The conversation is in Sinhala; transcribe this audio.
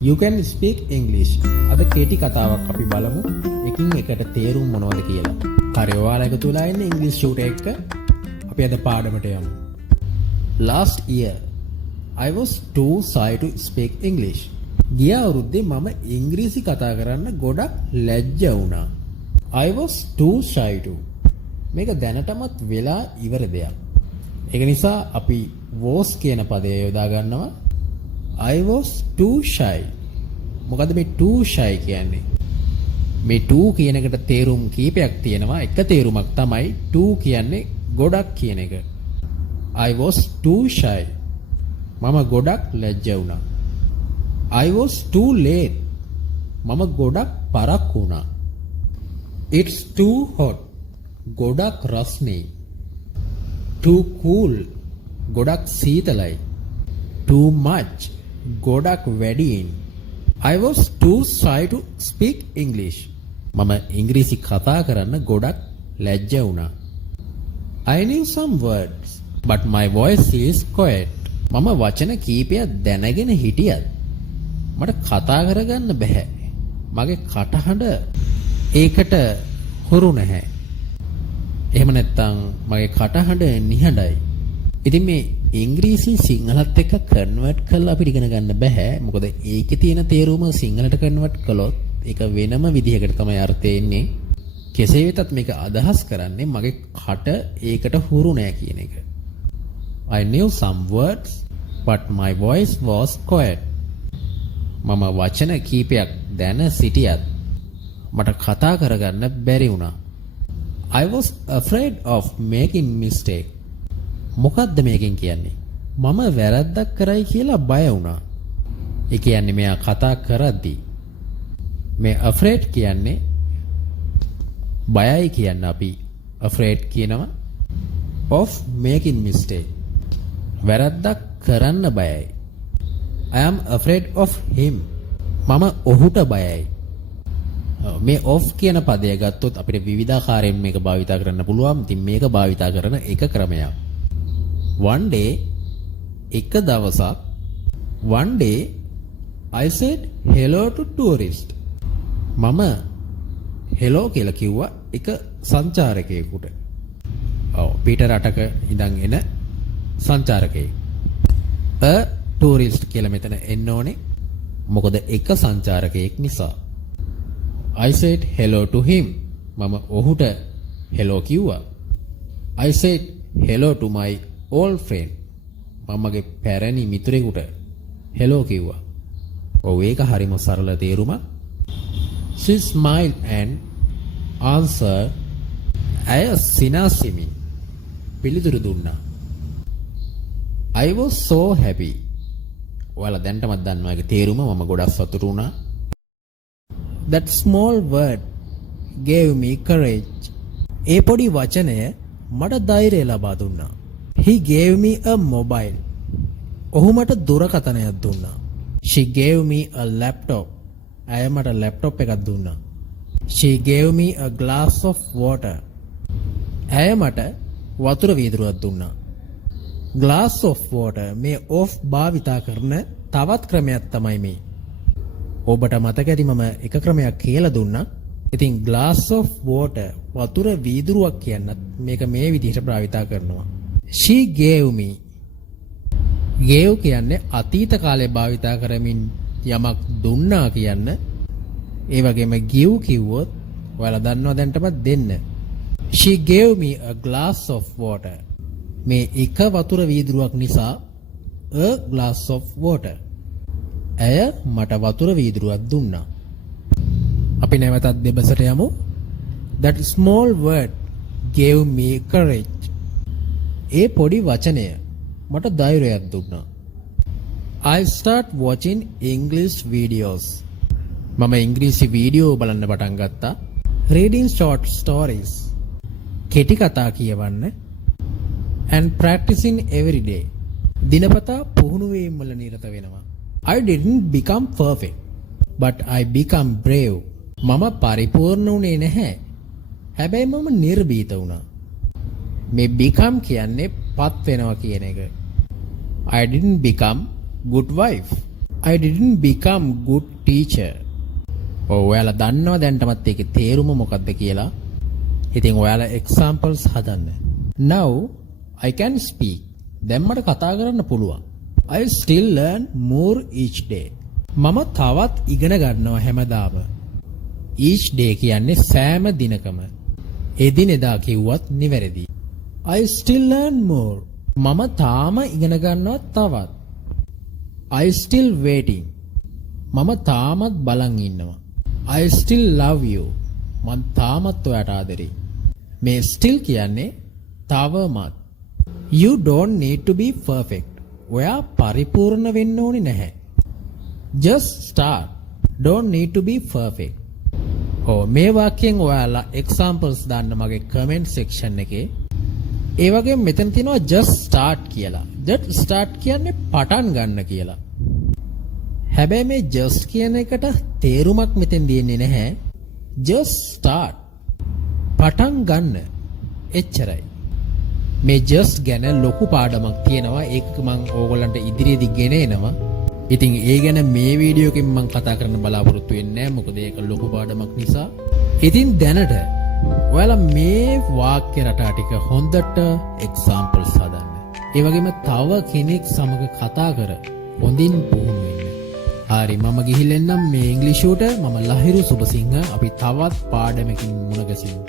You can speak English. අද කෙටි කතාවක් අපි බලමු. එකින් එකට තේරුම් මොනවද කියලා. හරි ඔයාලා එකතු වෙලා ඉන්න ඉංග්‍රීසි ෂූට් එක අපි අද පාඩමට යමු. Last year I was too shy to speak English. ගිය අවුරුද්දේ මම ඉංග්‍රීසි කතා කරන්න ගොඩක් ලැජ්ජා වුණා. I was too shy to. මේක දැනටමත් වෙලා ඉවර දෙයක්. ඒක නිසා අපි was කියන පදය යොදා ගන්නවා. I was too shy. මොකද මේ too shy කියන්නේ? මේ too කියන එකට තේරුම් කීපයක් තියෙනවා. එක තේරුමක් තමයි too කියන්නේ ගොඩක් කියන එක. I was too shy. මම ගොඩක් ලැජ්ජා වුණා. I was too late. මම ගොඩක් පරක්කු වුණා. It's too hot. ගොඩක් රස්නේ. Too cool. ගොඩක් සීතලයි. Too much. ගොඩක් වැඩියෙන්. I was too shy to speak English. මම ඉංග්‍රීසි කතා කරන්න ගොඩක් ලැජ්ජා වුණා. I knew some words but my voice is quiet. මම වචන කීපයක් දැනගෙන හිටියත් මට කතා කරගන්න බෑ. මගේ කටහඬ ඒකට හුරු නැහැ. එහෙම නැත්නම් මගේ කටහඬ නිහඬයි. ඉතින් මේ ඉංග්‍රීසි සිංහලත් එක්ක කන්වර්ට් කරලා අපිට ඉගෙන ගන්න බෑ. මොකද ඒකේ තියෙන තේරුම සිංහලට කන්වර්ට් කළොත් ඒක වෙනම විදිහකට තමයි අර්ථය එන්නේ. කෙසේ වෙතත් මේක අදහස් කරන්නේ මගේ කට ඒකට හුරු නෑ කියන එක. I knew some words but my voice was quiet. මම වචන කීපයක් දැන සිටියත් මට කතා කරගන්න බැරි වුණා. I was afraid of making mistake. මොකද්ද මේකෙන් කියන්නේ? මම වැරද්දක් කරයි කියලා බය වුණා. ඒ කියන්නේ මෙයා කතා කරද්දී මේ afraid කියන්නේ බයයි කියන්න අපි afraid කියනවා of making mistake. වැරද්දක් කරන්න බයයි. I am afraid of him. මම ඔහුට බයයි. මේ of කියන පදය ගත්තොත් අපිට විවිධාකාරයෙන් මේක භාවිතා කරන්න පුළුවන්. ඉතින් මේක භාවිතා කරන එක ක්‍රමයක්. One day එක දවසක් one day I said hello to tourist. මම hello කියලා කිව්වා එක සංචාරකයෙකුට. පිට රටක ඉඳන් එන සංචාරකයෙක්. a tourist කියලා මෙතන එන්න ඕනේ. මොකද එක සංචාරකයෙක් නිසා. I said hello to him. මම ඔහුට hello කිව්වා. I said hello to my old friend. මමගේ පැරණි මිතුරෙකුට hello කිව්වා. ඔව් ඒක හරිම සරල තේරුමක්. She smiled and answered. ඇය සිනාසෙමින් පිළිතුරු දුන්නා. I was so happy. ඔයාලා දැන්ටමත් දන්නවා ඒකේ තේරුම. මම ගොඩක් සතුටු වුණා. That small word gave me courage. ඒ පොඩි වචනය මට ධෛර්යය ලබා දුන්නා. He gave me a mobile. ඔහු මට දුරකථනයක් දුන්නා. She gave me a laptop. ඇය මට laptop එකක් දුන්නා. She gave me a glass of water. ඇය මට වතුර වීදුරුවක් දුන්නා. Glass of water මේ of භාවිතා කරන තවත් ක්‍රමයක් තමයි මේ. ඔබට මතක ඇති මම එක ක්‍රමයක් කියලා දුන්නා. ඉතින් glass of water වතුර වීදුරුවක් කියන්නත් මේක මේ විදිහට භාවිතා කරනවා. She gave me. gave කියන්නේ අතීත කාලේ භාවිතා කරමින් යමක් දුන්නා කියන්න. ඒ වගේම give කිව්වොත් ඔයාලා දන්නවා දැන්ටමත් දෙන්න. She gave me a glass of water. මේ එක වතුර වීදුරුවක් නිසා a glass of water. ඇය මට වතුර වීදුරුවක් දුන්නා. අපි නැවතත් දෙබසට යමු. That small word gave me courage. ඒ පොඩි වචනය මට ධෛර්යයක් දුන්නා. I start watching English videos. මම ඉංග්‍රීසි වීඩියෝ බලන්න පටන් ගත්තා. Reading short stories. කෙටි කතා කියවන්න. And practicing every day. දිනපතා පුහුණු වීම වල නිරත වෙනවා. I didn't become perfect but I become brave. මම පරිපූර්ණ වුණේ නැහැ. හැබැයි මම නිර්භීත වුණා. මේ become කියන්නේ පත් වෙනවා කියන එක. I didn't become good wife. I didn't become good teacher. ඔයාලා දන්නවා දැන්ටමත් ඒකේ තේරුම මොකක්ද කියලා. ඉතින් ඔයාලා examples හදන්න. Now I can speak. දැන් මට කතා කරන්න පුළුවන්. I still learn more each day. මම තවත් ඉගෙන ගන්නවා හැමදාම. Each day කියන්නේ සෑම දිනකම. එදිනෙදා කිව්වත් නිවැරදි. I still learn more. මම තාම ඉගෙන ගන්නවා තවත්. I still waiting. මම තාමත් බලන් ඉන්නවා. I still love you. මම තාමත් ඔයාට ආදරෙයි. මේ still කියන්නේ තවමත්. You don't need to be perfect. ඔයා පරිපූර්ණ වෙන්න ඕනේ නැහැ. Just start. Don't need to be perfect. මේ වාක්‍යයෙන් ඔයාලා examples දාන්න මගේ comment section එකේ. ඒ වගේම මෙතන තියෙනවා just start කියලා. just start කියන්නේ පටන් ගන්න කියලා. හැබැයි මේ just කියන එකට තේරුමක් මෙතෙන් දෙන්නේ නැහැ. just start. පටන් ගන්න. එච්චරයි. මේ just ගැන ලොකු පාඩමක් තියෙනවා. ඒක මම ඕගොල්ලන්ට ඉදිරියේදී ගෙන එනවා. ඉතින් ඒ ගැන මේ වීඩියෝ එකෙන් මම කතා කරන්න බලාපොරොත්තු වෙන්නේ නැහැ. මොකද ඒක ලොකු පාඩමක් නිසා. ඉතින් දැනට ඔයාලා මේ වාක්‍ය රටා ටික හොඳට examples හදන්න. ඒ වගේම තව කෙනෙක් සමග කතා කර හොඳින් පුහුණු වෙන්න. හරි මම ගිහින් එන්නම් මේ ඉංග්‍රීසි උට. මම ලහිරු සුබසිංහ. අපි තවත් පාඩමකින් මුණ ගැසෙමු.